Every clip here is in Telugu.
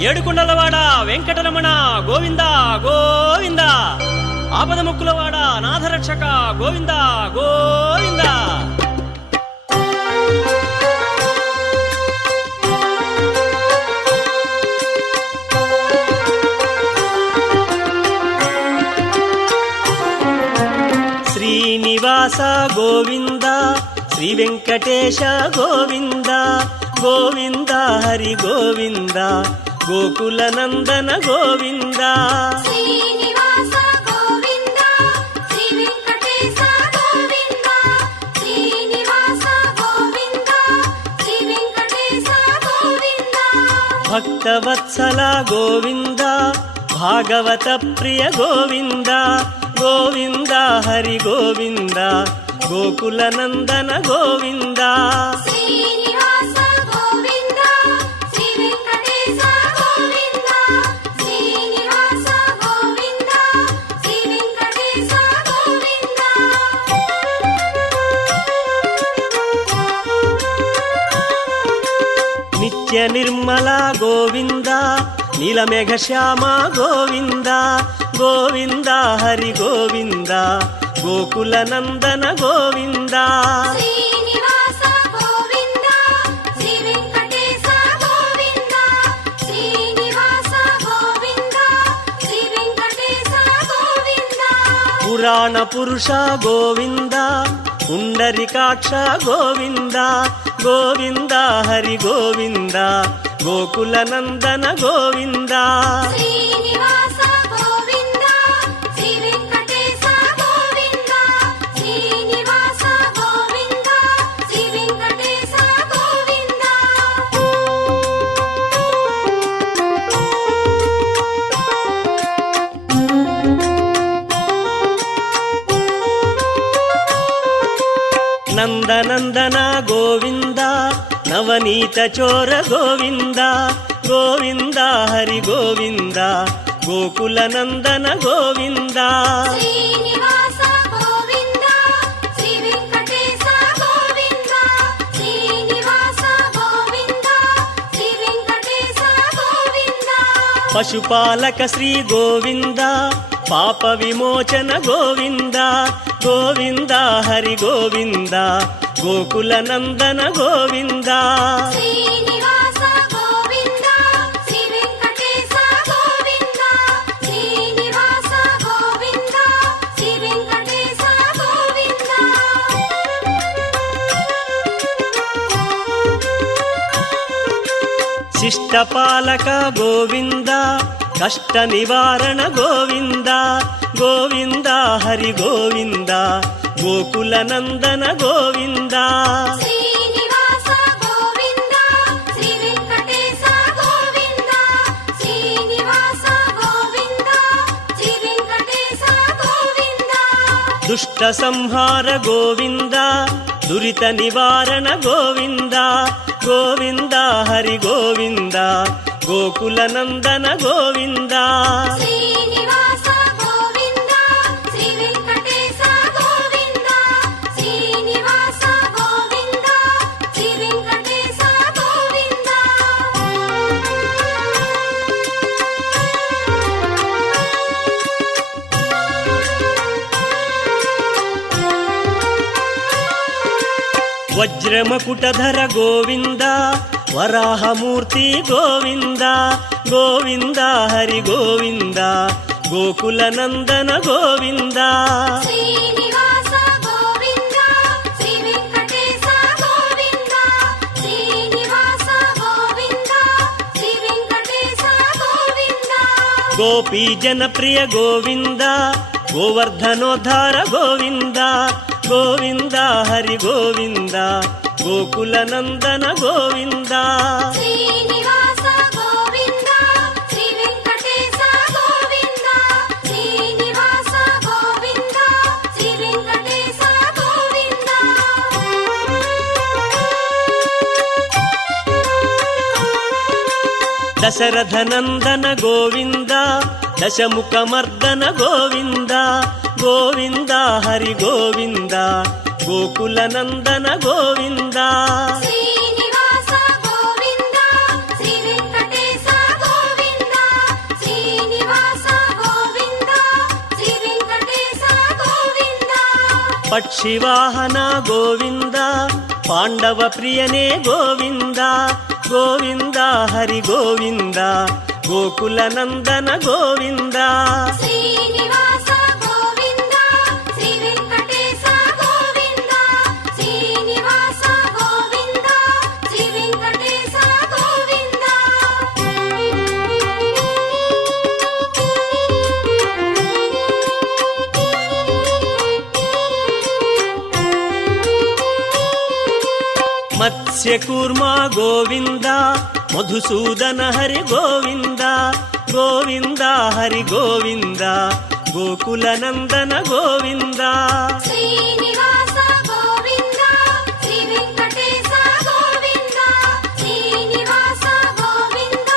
ఏడుకొండలవాడ వెంకటరమణ గోవింద గోవింద, ఆపద ముక్కులవాడ నాథరక్షక గోవింద గోవింద. శ్రీనివాస గోవింద, శ్రీ వెంకటేశ గోవింద గోవింద, హరి గోవింద, గోకుల నందన గోవింద. శ్రీనివాస గోవింద, శ్రీ వెంకటేశ గోవింద, శ్రీనివాస గోవింద, శ్రీ వెంకటేశ గోవింద. భక్తవత్సల గోవింద, భాగవత ప్రియ గోవింద గోవింద, హరి గోవింద, గోకుల నందన గోవింద. శ్రీనివాస గోవింద, శ్రీ వెంకటేశ గోవింద, శ్రీనివాస గోవింద, శ్రీ వెంకటేశ గోవింద. నిత్య నిర్మల గోవింద, నీలమేఘ శ్యామ గోవింద గోవింద, హరి గోవింద, గోకుల నందన గోవింద. శ్రీనివాస గోవింద, శ్రీ వెంకటేశ గోవింద, శ్రీనివాస గోవింద, శ్రీ వెంకటేశ గోవింద. పురాణ పురుష గోవింద, పుండరికాక్ష గోవింద గోవింద, హరి గోవింద, గోకుల నందన గోవింద. శ్రీనివాస గోవింద, శ్రీ వెంకటేశ గోవింద, శ్రీనివాస గోవింద, శ్రీ వెంకటేశ గోవింద. నందనందన గోవింద, నవనీత చోర గోవింద గోవింద, హరి గోవింద, గోకుల నందన గోవింద. శ్రీనివాస గోవింద, శ్రీ వెంకటేశ గోవింద, శ్రీనివాస గోవింద, శ్రీ వెంకటేశ గోవింద. పశుపాలక శ్రీ గోవింద, పాప విమోచన గోవింద గోవింద, హరి గోవింద, గోకుల నందన గోవింద. శ్రీనివాస గోవింద, శ్రీ వెంకటేశ గోవింద, శ్రీనివాస గోవింద, శ్రీ వెంకటేశ గోవింద. శిష్టపాలక గోవింద, కష్ట నివారణ గోవింద గోవింద, హరి గోవింద, గోకుల నందన గోవింద. శ్రీనివాస గోవింద, శ్రీ వెంకటేశ గోవింద, శ్రీనివాస గోవింద, శ్రీ వెంకటేశ గోవింద. దుష్ట సంహార గోవింద, దురిత నివారణ గోవింద గోవింద, హరి గోవింద, గోకుల నందన గోవింద. శ్రీనివాస గోవింద, శ్రీ వెంకటేశ గోవింద, శ్రీనివాస గోవింద, శ్రీ వెంకటేశ గోవింద. వజ్రమకుటధర గోవింద, వరాహమూర్తి గోవింద గోవింద, హరి గోవింద, గోకుల నందన గోవింద. శ్రీనివాస గోవింద, శ్రీ వెంకటేశ గోవింద, శ్రీనివాస గోవింద, శ్రీ వెంకటేశ గోవింద. గోపీ జనప్రియ గోవింద, గోవర్ధనోద్ధార గోవింద గోవింద, హరి గోవింద, గోకుల నందన గోవింద. శ్రీనివాస గోవింద, శ్రీ వెంకటేశ గోవింద, శ్రీనివాస గోవింద, శ్రీ వెంకటేశ గోవింద. దశరథ నందన గోవింద, దశముఖమర్దన గోవింద గోవింద, హరి గోవింద, గోకుల నందన గోవింద. శ్రీనివాస గోవింద, శ్రీ వెంకటేశ గోవింద, పక్షివాహన గోవింద పాండవ ప్రియనే గోవింద గోవింద హరి గోవింద గోకుల నందన గోవింద శ్రీనివాస గోవింద శ్రీ వెంకటేశ గోవింద శ్రీనివాస గోవింద శ్రీ వెంకటేశ గోవింద మత్స్యకూర్మ గోవింద మధుసూదన హరి గోవింద గోవింద హరి గోవింద గోకుల నందన గోవింద శ్రీనివాస గోవింద శ్రీ వెంకటేశ గోవింద శ్రీనివాస గోవింద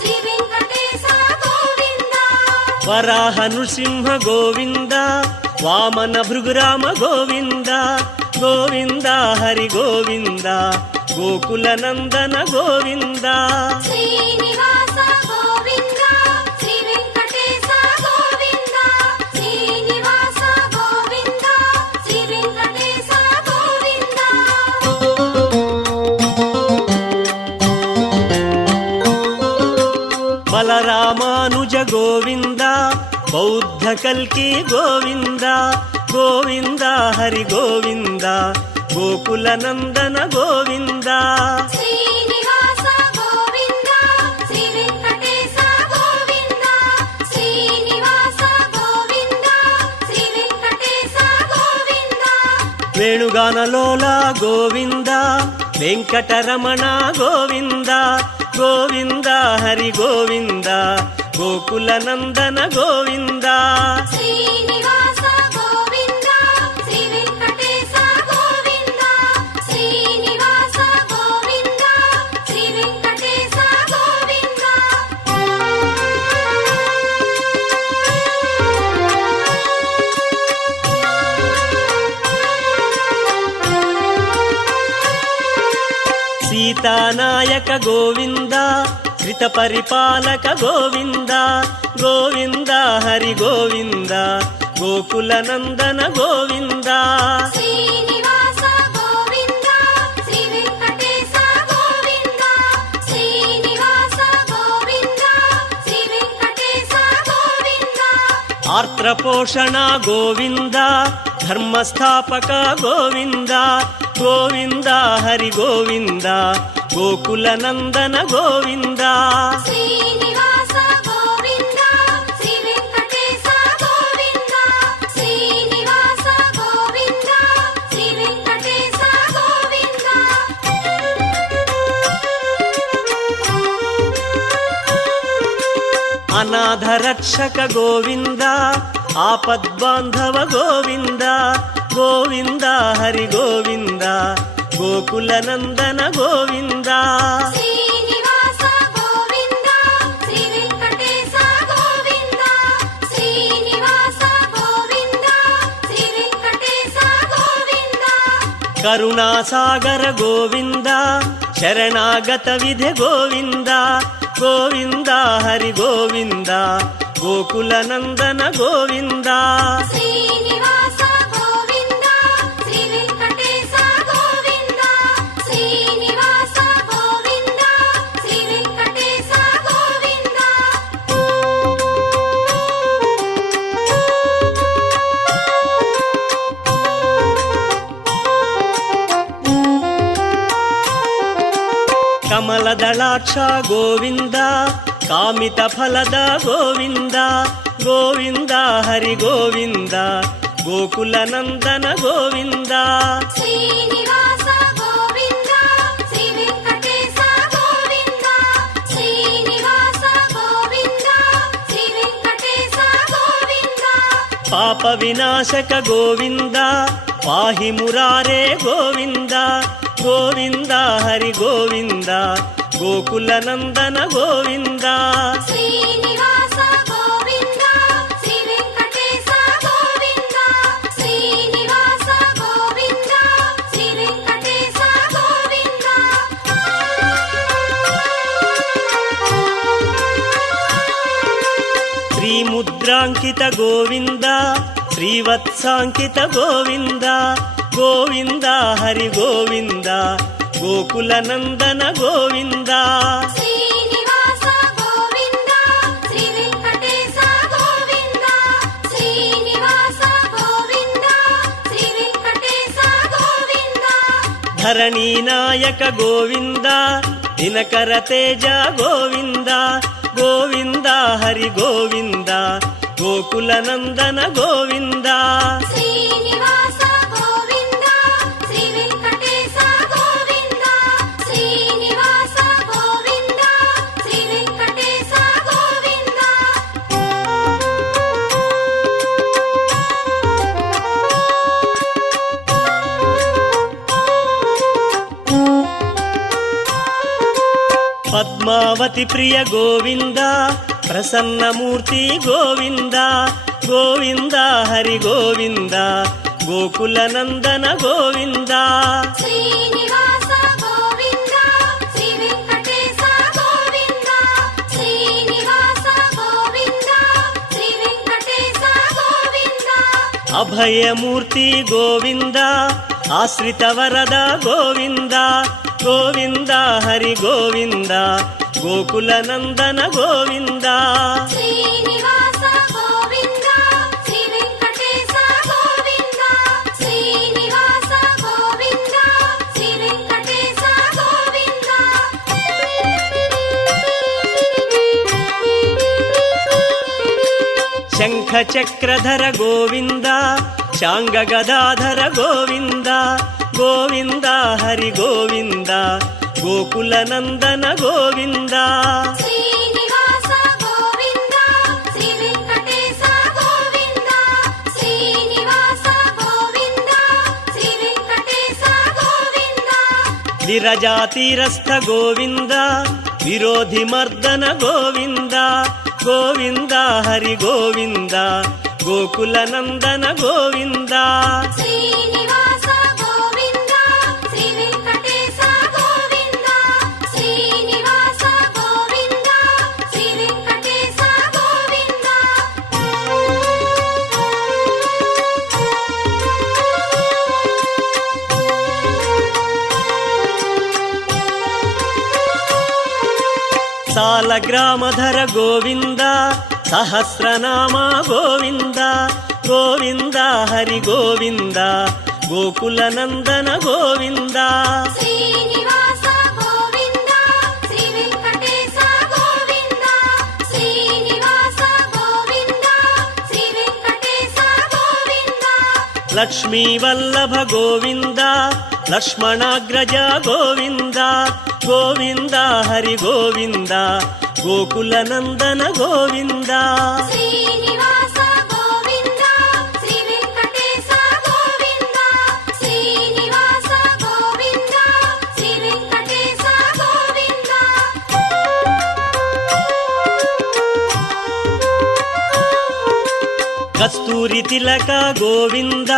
శ్రీ వెంకటేశ గోవింద వరాహ నృసింహ గోవింద వామన భృగురామ గోవింద గోవింద హరి గోవింద గోకుల నందన గోవింద శ్రీనివాస గోవింద శ్రీ వెంకటేశ గోవింద శ్రీనివాస గోవింద శ్రీ వెంకటేశ గోవింద బలరామానుజ గోవింద బౌద్ధ కల్కి గోవింద గోవింద హరి గోవింద గోకుల నందన గోవింద శ్రీనివాస గోవింద శ్రీ వెంకటేశ గోవింద శ్రీనివాస గోవింద శ్రీ వెంకటేశ గోవింద వేణుగానలోల గోవింద వెంకటరమణ గోవింద గోవింద హరి గోవింద గోకుల నందన గోవింద శ్రీనివాస గోవింద శ్రీ వెంకటేశ గోవింద శ్రీనివాస గోవింద శ్రీ వెంకటేశ గోవింద సీతానాయక గోవింద శ్రిత పరిపాలక గోవింద గోవింద హరి గోవింద గోకుల నందన గోవింద శ్రీనివాస గోవింద శ్రీ వెంకటేశ గోవింద శ్రీనివాస గోవింద శ్రీ వెంకటేశ గోవింద ఆర్త్రపోషణ గోవింద ధర్మస్థాపక గోవింద గోవింద హరి గోవింద గోకుల నందన గోవింద శ్రీనివాస గోవింద శ్రీ వెంకటేశ గోవింద శ్రీనివాస గోవింద శ్రీ వెంకటేశ గోవింద అనాథ రక్షక గోవింద ఆపద్బాంధవ గోవింద గోవింద హరి గోవింద గోకుల నందన గోవింద శ్రీనివాస గోవింద శ్రీ వెంకటేశ గోవింద శ్రీనివాస గోవింద శ్రీ వెంకటేశ గోవింద కరుణాసాగర గోవింద శరణాగత విధి గోవింద గోవింద హరి గోవింద గోకుల నందన గోవింద శ్రీనివాస గోవింద శ్రీ వెంకటేశ గోవింద శ్రీనివాస గోవింద శ్రీ వెంకటేశ గోవింద కమలదళాక్ష గోవింద కామిత ఫలద గోవింద గోవింద హరి గోవింద గోకుల నందన గోవింద శ్రీనివాస గోవింద శ్రీ వెంకటేశ గోవింద శ్రీనివాస గోవింద శ్రీ వెంకటేశ గోవింద పాప వినాశక గోవింద పాహి మురారే గోవింద గోవింద హరి గోవింద గోకుల నందన గోవింద శ్రీనివాస గోవింద శ్రీ వెంకటేశ గోవింద శ్రీనివాస గోవింద శ్రీ వెంకటేశ గోవింద శ్రీముద్రాంకిత గోవింద ಶ್ರೀವತ್ಸಾಂಕಿತ ಗೋವಿಂದ ಗೋವಿಂದ ಹರಿ ಗೋವಿಂದ ಗೋಕುಲ ನಂದನ ಗೋವಿಂದ ಶ್ರೀನಿವಾಸ ಗೋವಿಂದ ಶ್ರೀ ವೆಂಕಟೇಶ ಗೋವಿಂದ ಶ್ರೀನಿವಾಸ ಗೋವಿಂದ ಶ್ರೀ ವೆಂಕಟೇಶ ಗೋವಿಂದ ಧರಣಿ ನಾಯಕ ಗೋವಿಂದ ದಿನಕರ ತೇಜ ಗೋವಿಂದ ಗೋವಿಂದ ಹರಿ ಗೋವಿಂದ ಗೋಕುಲ ನಂದನ ಗೋವಿಂದ ಶ್ರೀನಿವಾಸ ಗೋವಿಂದ ಶ್ರೀ ವೆಂಕಟೇಶ ಗೋವಿಂದ ಶ್ರೀನಿವಾಸ ಗೋವಿಂದ ಶ್ರೀ ವೆಂಕಟೇಶ ಗೋವಿಂದ ಪದ್ಮಾವತಿ ಪ್ರಿಯ ಗೋವಿಂದ ಪ್ರಸನ್ನ ಮೂರ್ತಿ ಗೋವಿಂದ ಗೋವಿಂದ ಹರಿ ಗೋವಿಂದ ಗೋಕುಲ ನಂದನ ಗೋವಿಂದ ಶ್ರೀನಿವಾಸ ಗೋವಿಂದ ಶ್ರೀ ವೆಂಕಟೇಶ ಗೋವಿಂದ ಶ್ರೀನಿವಾಸ ಗೋವಿಂದ ಶ್ರೀ ವೆಂಕಟೇಶ ಗೋವಿಂದ ಅಭಯ ಮೂರ್ತಿ ಗೋವಿಂದ ಆಶ್ರಿತ ವರದ ಗೋವಿಂದ ಗೋವಿಂದ ಹರಿ ಗೋವಿಂದ ಗೋಕುಲ ನಂದನ ಗೋವಿಂದ ಶ್ರೀನಿವಾಸ ಗೋವಿಂದ ಶ್ರೀ ವೆಂಕಟೇಶ ಗೋವಿಂದ ಶ್ರೀನಿವಾಸ ಗೋವಿಂದ ಶ್ರೀ ವೆಂಕಟೇಶ ಗೋವಿಂದ ಶಂಖ ಚಕ್ರಧರ ಗೋವಿಂದ ಶಾಂಗ ಗದಾಧರ ಗೋವಿಂದ ಗೋವಿಂದ ಹರಿ ಗೋವಿಂದ ಗೋಕುಲ ನಂದನ ಗೋವಿಂದ ಶ್ರೀನಿವಾಸ ಗೋವಿಂದ ಶ್ರೀ ವೆಂಕಟೇಶ ಗೋವಿಂದ ಶ್ರೀನಿವಾಸ ಗೋವಿಂದ ಶ್ರೀ ವೆಂಕಟೇಶ ಗೋವಿಂದ ವಿರಜಾತೀರಸ್ಥ ಗೋವಿಂದ ವಿರೋಧಿ ಮರ್ದನ ಗೋವಿಂದ ಗೋವಿಂದ ಹರಿ ಗೋವಿಂದ ಗೋಕುಲ ನಂದನ ಗೋವಿಂದ ಶ್ರೀನಿವಾಸ ಗೋವಿಂದ ಶ್ರೀ ವೆಂಕಟೇಶ ಗೋವಿಂದ ಶ್ರೀನಿವಾಸ ಗೋವಿಂದ ಶ್ರೀ ವೆಂಕಟೇಶ ಗೋವಿಂದ ಸಾಲಗ್ರಾಮಧರ ಗೋವಿಂದ ಸಹಸ್ರನಾಮ ಗೋವಿಂದ ಗೋವಿಂದ ಹರಿ ಗೋವಿಂದ ಗೋಕುಲ ನಂದನ ಗೋವಿಂದ ಶ್ರೀನಿವಾಸ ಗೋವಿಂದ ಶ್ರೀ ವೆಂಕಟೇಶ ಗೋವಿಂದ ಶ್ರೀನಿವಾಸ ಗೋವಿಂದ ಶ್ರೀ ವೆಂಕಟೇಶ ಗೋವಿಂದ ಲಕ್ಷ್ಮೀ ವಲ್ಲಭ ಗೋವಿಂದ ಲಕ್ಷ್ಮಣಾಗ್ರಜ ಗೋವಿಂದ ಗೋವಿಂದ ಹರಿ ಗೋವಿಂದ ಗೋಕುಲ ನಂದನ ಗೋವಿಂದ ಶ್ರೀನಿವಾಸ ಗೋವಿಂದ ಶ್ರೀ ವೆಂಕಟೇಶ ಗೋವಿಂದ ಶ್ರೀನಿವಾಸ ಗೋವಿಂದ ಶ್ರೀ ವೆಂಕಟೇಶ ಗೋವಿಂದ ಕಸ್ತೂರಿ ತಿಲಕ ಗೋವಿಂದ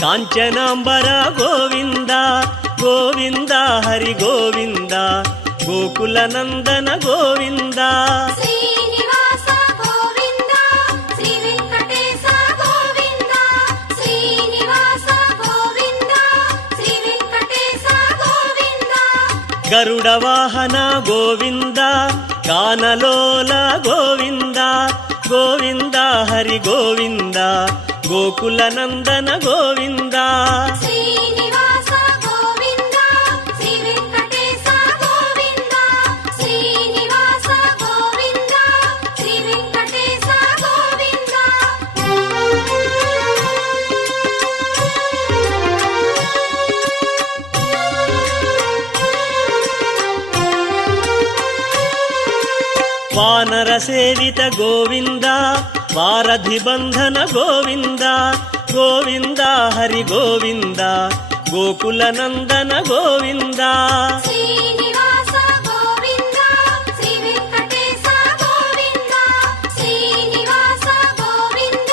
ಕಾಂಚನಾಂಬರ ಗೋವಿಂದ ಗೋವಿಂದ ಹರಿ ಗೋವಿಂದ ಗೋಕುಲ ನಂದನ ಗೋವಿಂದ ಶ್ರೀನಿವಾಸ ಗೋವಿಂದ ಶ್ರೀ ವೆಂಕಟೇಶ ಗೋವಿಂದ ಶ್ರೀನಿವಾಸ ಗೋವಿಂದ ಶ್ರೀ ವೆಂಕಟೇಶ ಗೋವಿಂದ ಗರುಡ ವಾಹನ ಗೋವಿಂದ ಕಾನಲೋಲ ಗೋವಿಂದ ಗೋವಿಂದ ಹರಿ ಗೋವಿಂದ ಗೋಕುಲ ನಂದನ ಗೋವಿಂದ ಶ್ರೀನಿವಾಸ ಗೋವಿಂದ ಶ್ರೀ ವೆಂಕಟೇಶ ಗೋವಿಂದ ಶ್ರೀನಿವಾಸ ಗೋವಿಂದ ಶ್ರೀ ವೆಂಕಟೇಶ ಗೋವಿಂದ ವಾನರ ಸೇವಿತ ಗೋವಿಂದ ವಾರಧಿ ಬಂಧನ ಗೋವಿಂದ ಗೋವಿಂದ ಹರಿ ಗೋವಿಂದ ಗೋಕುಲ ನಂದನ ಗೋವಿಂದ ಶ್ರೀನಿವಾಸ ಗೋವಿಂದ ಶ್ರೀ ವೆಂಕಟೇಶ ಗೋವಿಂದ ಶ್ರೀನಿವಾಸ ಗೋವಿಂದ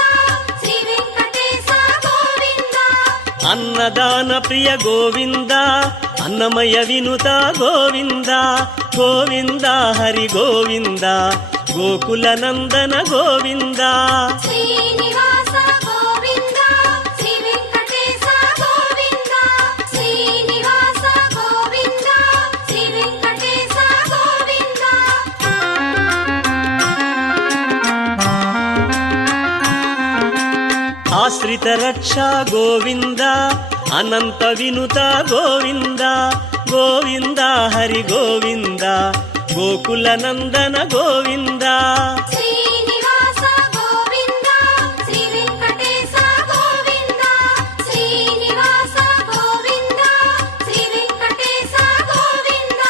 ಶ್ರೀ ವೆಂಕಟೇಶ ಗೋವಿಂದ ಅನ್ನದಾನ ಪ್ರಿಯ ಗೋವಿಂದ ಅನ್ನಮಯ ವಿನುತ ಗೋವಿಂದ ಗೋವಿಂದ ಹರಿ ಗೋವಿಂದ ಗೋಕುಲ ನಂದನ ಗೋವಿಂದ ಶ್ರೀನಿವಾಸ ಗೋವಿಂದ ఆశ్రిత రక్ష గోవింద అనంత వినుత గోవింద గోవింద హరి గోవింద గోకుల నందన గోవింద శ్రీనివాస గోవింద శ్రీ వెంకటేశ గోవింద శ్రీనివాస గోవింద శ్రీ వెంకటేశ గోవింద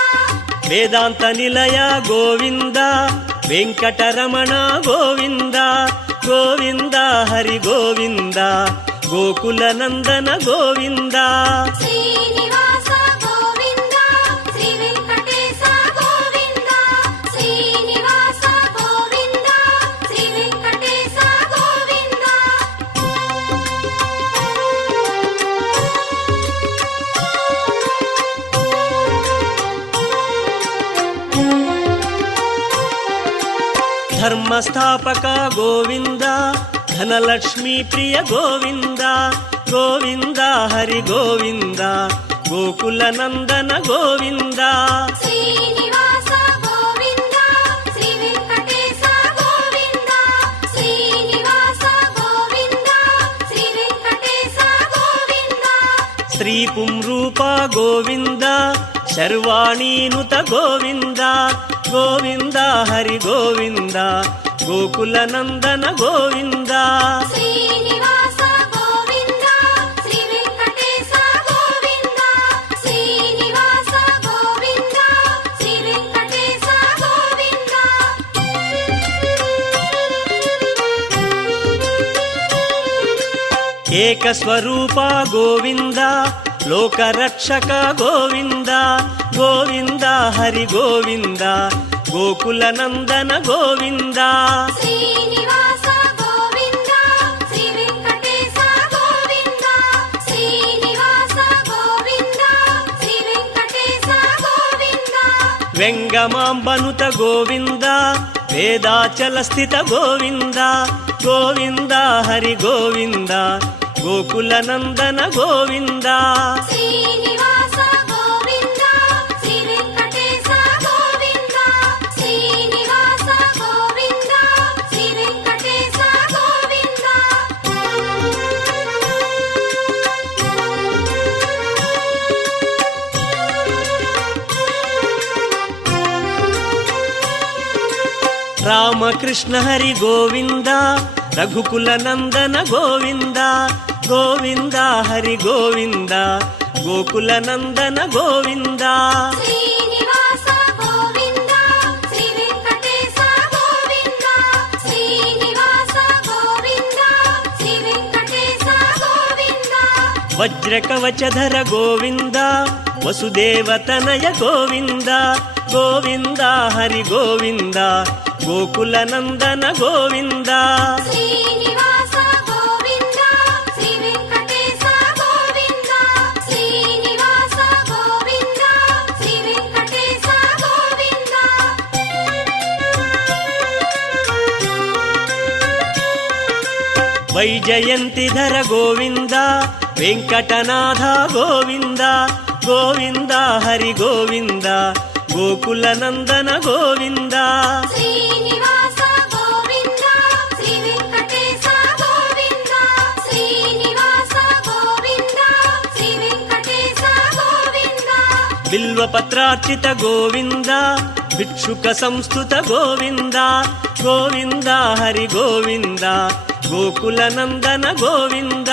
వేదాంత నిలయ గోవింద వెంకటరమణ గోవింద గోవింద హరి గోవింద గోకుల నందన గోవింద శ్రీనివాస గోవింద శ్రీ వెంకటేశ గోవింద శ్రీనివాస గోవింద శ్రీ వెంకటేశ గోవింద ధర్మస్థాపక గోవింద ధనలక్ష్మీ ప్రియ గోవింద గోవింద హరి గోవింద గోకుల నందన గోవింద శ్రీనివాస గోవింద శ్రీ వెంకటేశ గోవింద శ్రీనివాస గోవింద శ్రీ వెంకటేశ గోవింద శ్రీ పుంరూప గోవింద శర్వాణీనుత గోవింద గోవింద హరి గోవింద గోకుల నందన గోవింద శ్రీనివాస గోవింద శ్రీ వెంకటేశ గోవింద శ్రీనివాస గోవింద శ్రీ వెంకటేశ గోవింద ఏకస్వరూప గోవింద లోకరక్షక గోవింద గోవింద హరి గోవింద గోకుల నందన గోవింద శ్రీనివాస గోవింద శ్రీ వెంకటేశ గోవింద శ్రీనివాస గోవింద శ్రీ వెంకటేశ గోవింద వెంగమాంబనుత గోవింద వేదాచల స్థిత గోవింద గోవింద హరి గోవింద గోకుల నందన గోవింద శ్రీనివాస గోవింద శ్రీ వెంకటేశ గోవింద శ్రీనివాస గోవింద శ్రీ వెంకటేశ గోవింద రామకృష్ణ హరి గోవింద రఘుకుల నందన గోవింద గోవింద హరి గోవింద గోకుల నందన గోవింద శ్రీనివాస గోవింద శ్రీ వెంకటేశ గోవింద శ్రీనివాస గోవింద శ్రీ వెంకటేశ గోవింద వజ్రకవచధర గోవింద వసుదేవతనయ గోవింద గోవింద హరి గోవింద గోకుల నందన గోవింద శ్రీనివాస గోవింద శ్రీ వెంకటేశ గోవింద శ్రీనివాస గోవింద శ్రీ వెంకటేశ గోవింద వైజయంతిధర గోవింద వెంకటనాథ గోవింద గోవింద హరి గోవింద గోకుల నందన గోవింద శ్రీనివాస గోవింద శ్రీ వెంకటేశ గోవింద శ్రీనివాస గోవింద శ్రీ వెంకటేశ గోవింద బిల్వపత్రార్చిత గోవింద భిక్షుక సంస్థుత గోవింద గోవింద హరి గోవింద గోకుల నందన గోవింద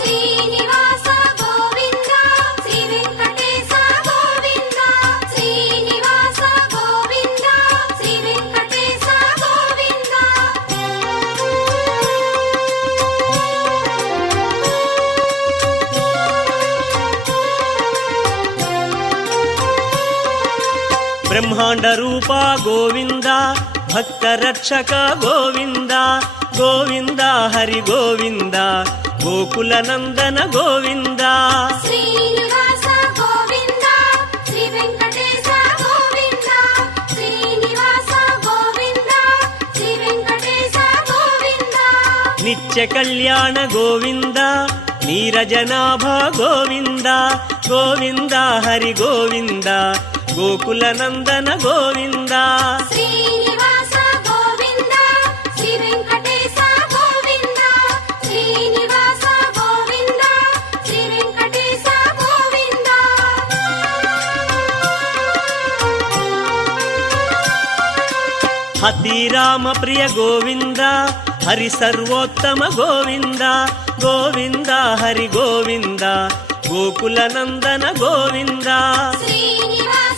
శ్రీనివాస గోవింద శ్రీ వెంకటేశ గోవింద శ్రీనివాస గోవింద శ్రీ వెంకటేశ గోవింద బ్రహ్మాండ రూప గోవింద భక్త రక్షక గోవింద గోవింద హరి గోవింద గోకుల నందన గోవింద శ్రీనివాస గోవింద శ్రీ వెంకటేశ గోవింద శ్రీనివాస గోవింద శ్రీ వెంకటేశ గోవింద నిత్య కళ్యాణ గోవింద నీరజనాభ గోవింద గోవింద హరి గోవింద గోకుల నందన గోవింద శ్రీనివాస గోవింద శ్రీ వెంకటేశ గోవింద శ్రీనివాస అతిరామ ప్రియ గోవింద హరి సర్వోత్తమ గోవింద గోవింద హరి గోవింద గోకుల నందన గోవింద శ్రీనివాస